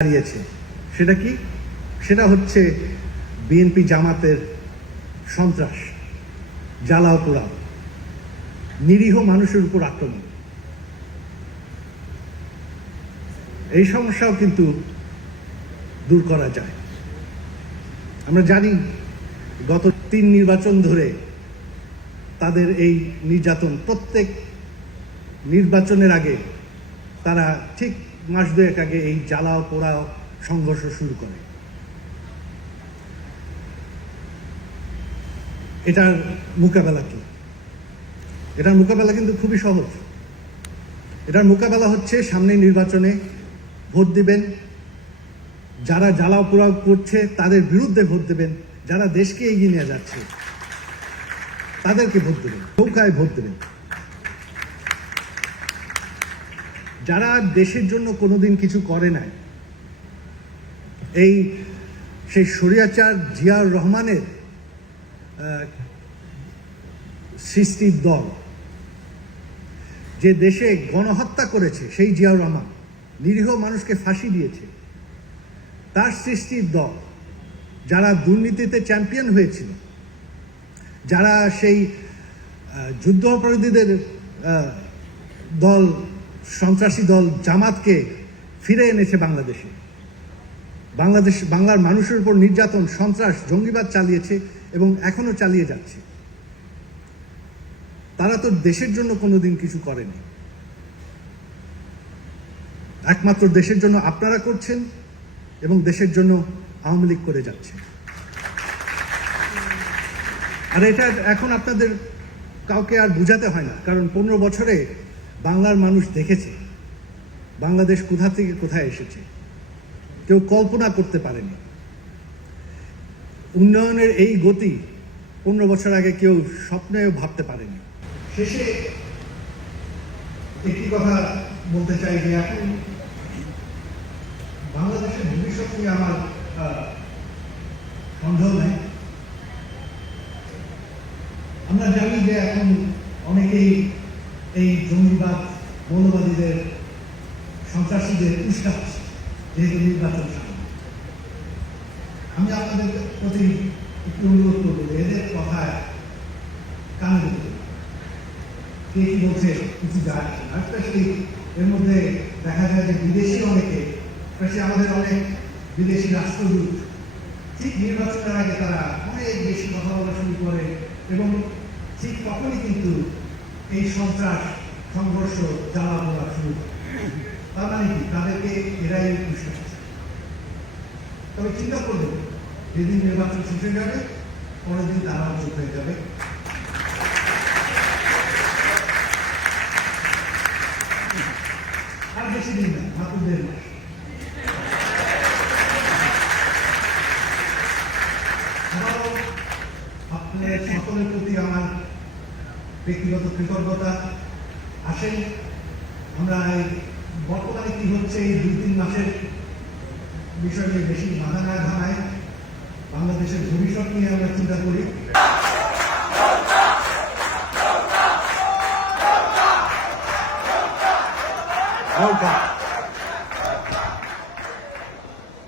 দাঁড়িয়েছে। সেটা কি? সেটা হচ্ছে বিএনপি জামাতের সন্ত্রাস জ্বালাও পোড়াও নিরীহ মানুষের উপর আক্রমণ। এই সমস্যাও কিন্তু দূর করা যায়। আমরা জানি গত তিন নির্বাচন ধরে তাদের এই নির্যাতন প্রত্যেক নির্বাচনের আগে তারা ঠিক মাস দুয়েক আগে এই জ্বালাও পোড়াও সংঘর্ষ শুরু করে। এটার মোকাবেলা কি? এটার মোকাবেলা কিন্তু খুবই সহজ। এটার মোকাবেলা হচ্ছে সামনে নির্বাচনে ভোট দিবেন। যারা জ্বালাও পোড়াও করছে, তাদের বিরুদ্ধে ভোট দেবেন। যারা দেশকে এগিয়ে নিয়ে যাচ্ছে, তাদেরকে ভোট দেবেন। নৌকায় ভোট দেবেন। যারা দেশের জন্য কোনোদিন কিছু করে নাই, এই সেই শরিয়াচার জিয়াউর রহমানের সৃষ্টির দল, যে দেশে গণহত্যা করেছে, সেই জিয়াউর রহমান, নিরীহ মানুষকে ফাঁসি দিয়েছে, তার সৃষ্টির দল, যারা দুর্নীতিতে চ্যাম্পিয়ন হয়েছিল, যারা সেই যুদ্ধ অপরাধীদের দল সন্ত্রাসী দল জামাতকে ফিরে এনেছে বাংলাদেশে। বাংলাদেশ বাংলার মানুষের উপর নির্যাতন, সন্ত্রাস, জঙ্গিবাদ চালিয়েছে এবং এখনও চালিয়ে যাচ্ছে। তারা তো দেশের জন্য কোনোদিন কিছু করেনি। একমাত্র দেশের জন্য আপনারা করছেন এবং দেশের জন্য আওয়ামী লীগ করে যাচ্ছে। আর এটা এখন আপনাদের কাউকে আর বুঝাতে হয় না, কারণ পনেরো বছরে বাংলার মানুষ দেখেছে, বাংলাদেশ কোথা থেকে কোথায় এসেছে, কেউ কল্পনা করতে পারেনি। উন্নয়নের এই গতি পনেরো বছর আগে কেউ স্বপ্নেও ভাবতে পারেনি। শেষে একটি কথা বলতে চাই যে এখন বাংলাদেশের ভবিষ্যৎ নিয়ে আমার সন্দেহ নেই। আমরা জানি যে এখন অনেকেই এই জঙ্গিবাদ, মৌলবাদীদের, সন্ত্রাসীদের উস্কাচ্ছে যেহেতু নির্বাচন সামনে। আমি আপনাদের প্রতি একটু অনুরোধ করব যে এদের কথায় কান কে কি বলছে কিছু যায় এর মধ্যে দেখা যায় যে বিদেশি অনেকে স্পেশালি আমাদের অনেক বিদেশি রাষ্ট্রদূত, ঠিক নির্বাচনের আগে তারা অনেক বেশি কথা বলা শুরু করে এবং ঠিক তখনই কিন্তু এই সন্ত্রাস, সংঘর্ষ, জ্বালা বলা শুরু করে তার মানে কি, তাদেরকে এরাই পুষে তবে চিন্তা করব যেদিন নির্বাচন শেষ হয়ে যাবে, পরের দিন তারাও চুপ হয়ে যাবে। আর বেশি দিন না, মাত্র মাস। আপনাদের সকলের প্রতি ব্যক্তিগত কৃতজ্ঞতা আসেন আমরা বর্তমানে কি হচ্ছে এই দুই তিন মাসের বিষয় নিয়ে বেশি মাথা না ঘামায় বাংলাদেশের ভবিষ্যৎ নিয়ে আমরা চিন্তা করি।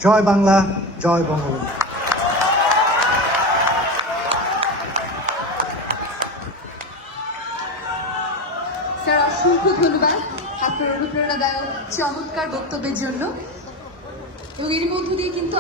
জয় বাংলা, জয় বঙ্গবন্ধু। স্যার অসংখ্য ধন্যবাদ। আপনার অনুপ্রেরণাদায়ক চমৎকার বক্তব্যের জন্য। এবং এর মধ্য দিয়ে কিন্তু